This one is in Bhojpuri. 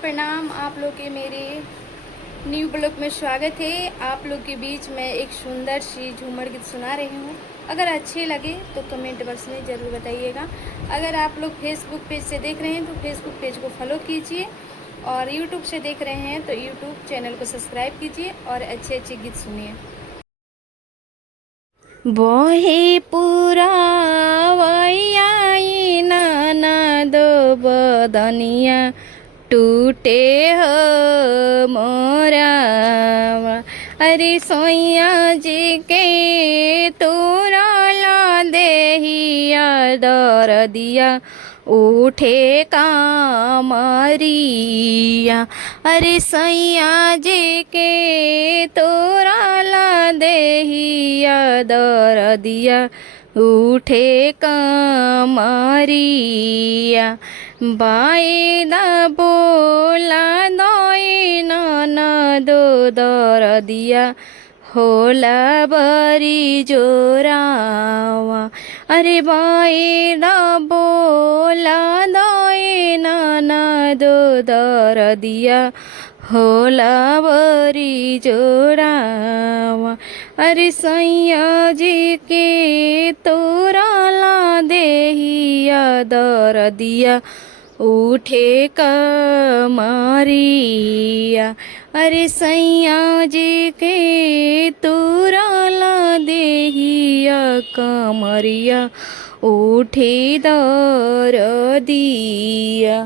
प्रणाम। आप लोग के मेरे न्यू ब्लॉग में स्वागत है। आप लोग के बीच मैं एक सुंदर सी झूमर गीत सुना रही हूँ। अगर अच्छे लगे तो कमेंट बॉक्स में ज़रूर बताइएगा। अगर आप लोग फेसबुक पेज से देख रहे हैं तो फेसबुक पेज को फॉलो कीजिए, और यूट्यूब से देख रहे हैं तो यूट्यूब चैनल को सब्सक्राइब कीजिए और अच्छे अच्छे गीत सुनिए। बहे पुरावैया नाना दो बदनिया टूटे हो मोरावा। अरे सोइया जी के तोरा ला देहिया दर दिया उठे कामरिया। अरे सैया जी के तोरा ला देहिया दर दिया उठे कामरिया। बाई दा बोला दोई नाना दो दर दिया होला बरी जोरावा। अरे बाई दा बोला दोई नाना दो दर दिया होला बरी जोरावा। अरे सैया जी के तोरा ला देहिया दर दिया उठे कमरिया। अरे सैया जी के तोरा ला देहिया कमरिया उठे दर दिया।